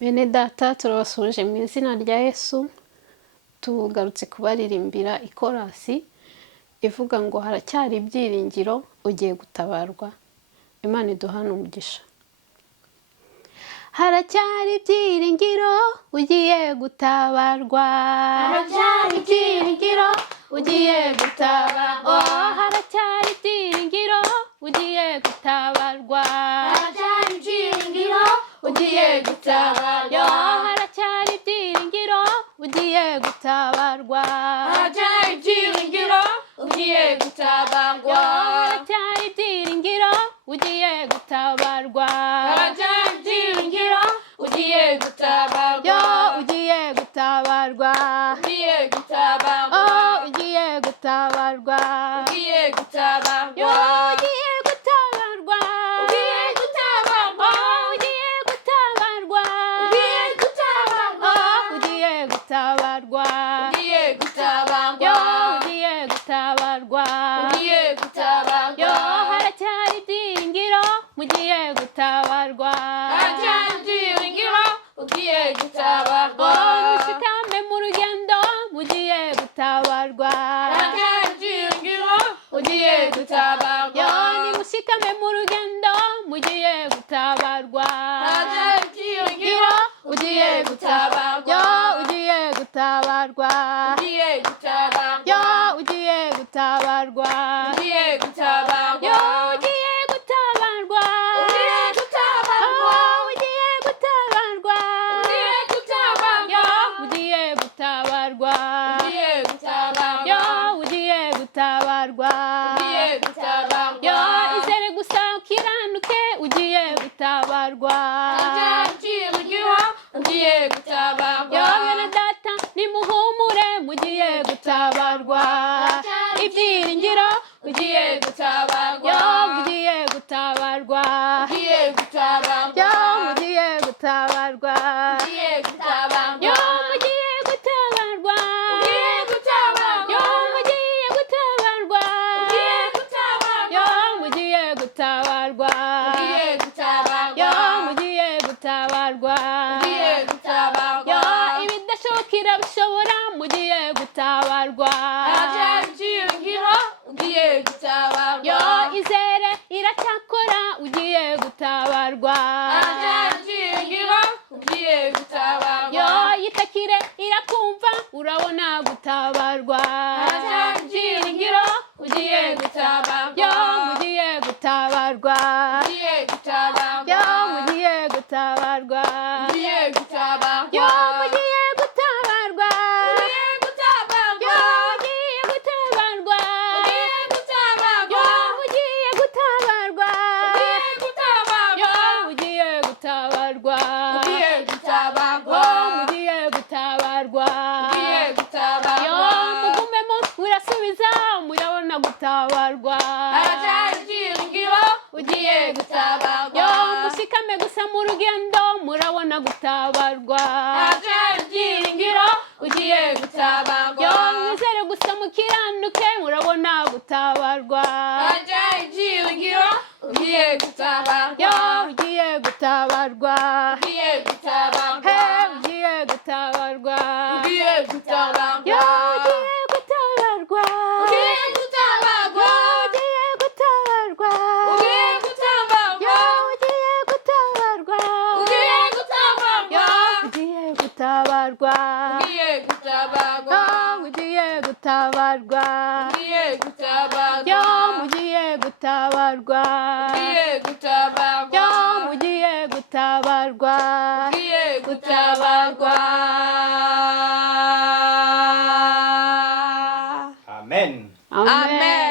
Bene data turabasuje mu izina rya Yesu, tugarutse kubaririmbira ikorasi ivuga ngo haracyari ibyiringiro ugiye gutabarwa. Imana iduhane umugisha. Haracyari ibyiringiro ugiye gutabarwa. Haracyari ibyiringiro ugiye gutabarwa. Haracyari ibyiringiro ugiye gutabarwa. Haracyari ibyiringiro ugiye gutabarwa. Haracyari ibyiringiro ugiye gutabarwa. Haracyari ibyiringiro ugiye gutabarwa. Haracyari ibyiringiro ugiye gutabarwa. Haracyari ibyiringiro ugiye gutabarwa. Ugiye gutabarwa. Ugiye gutabarwa. Ugiye gutabarwa. Ugiye gutabarwa. Ugiye gutabarwa. Ugiye gutabarwa. Ugiye gutabarwa. Ugiye gutabarwa. Ugiye gutabarwa. Ugiye gutabarwa. Ugiye gutabarwa. Ugiye gutabarwa. Haracyari ibyiringiro mugiye gutabarwa. Haracyari ibyiringiro ugiye gutabarwa. Mushikame mu rugendo mugiye gutabarwa. Haracyari ibyiringiro ugiye gutabarwa. Nimushikame mu rugendo mugiye gutabarwa. Haracyari ibyiringiro ugiye gutabarwa. Ugiye gutabarwa. Ugiye gutabarwa. Ugiye gutabarwa. Ugiye gutabarwa. Ugiye gutabarwa. Ugiye gutabarwa. Ugiye gutabarwa. Ugiye gutabarwa. Ugiye gutabarwa. Ugiye gutabarwa. Ugiye gutabarwa. Izere gusa ukiranuke ugiye gutabarwa. Ugiye gutabarwa. Bene data nimuhumure mugiye gutabarwa. Ibyiringiro ugiye gutabarwa. Ugiye gutabarwa. Ugiye gutabarwa. Mugiye gutabarwa. Ugiye gutabarwa. Mugiye gutabarwa. Ugiye gutabarwa. Mugiye gutabarwa. Ugiye gutabarwa. Mugiye gutabarwa. Ugiye gutabarwa. Mugiye gutabarwa. Ugiye gutabarwa. Ibidashobokera bishobora mugiye gutabarwa. Haracyari ibyiringiro ugiye gutabarwa. Izere iracyakora ugiye gutabarwa. Haracyari ibyiringiro ugiye gutabarwa. Yitakire irakumva urabona gutabarwa. Haracyari ibyiringiro ugiye gutabarwa. Mugiye gutabarwa. Ugiye gutabarwa. Mugiye gutabarwa. Ugiye gutabarwa. Mugiye gutabarwa. Ugiye gutabarwa. Mugiye gutabarwa. Ugiye gutabarwa. Mugiye gutabarwa. Ugiye gutabarwa. Mugiye gutabarwa. Mugiye gutabarwa. Mugiye gutabarwa. Mugumemo murasubiza murabona gutabarwa. Haracyari ibyiringiro ugiye gutabarwa. Mushikame gusa mu rugendo murabona gutabarwa. Haracyari ibyiringiro ugiye gutabarwa. Mwizere gusa mukiranuke murabona gutabarwa. Haracyari ibyiringiro ugiye gutabarwa. Ugiye gutabarwa. Ugiye gutabarwa. Ugiye gutabarwa. Ugiye gutabarwa. Ugiye gutabarwa. Ugiye gutabarwa. Ugiye gutabarwa. Ugiye gutabarwa. Ugiye gutabarwa. Ugiye gutabarwa. Ugiye gutabarwa. Ugiye gutabarwa. Ugiye gutabarwa. Ugiye gutabarwa. Mugiye gutabarwa. Ugiye gutabarwa. Mugiye gutabarwa. Ugiye gutabarwa. Amen. Amen.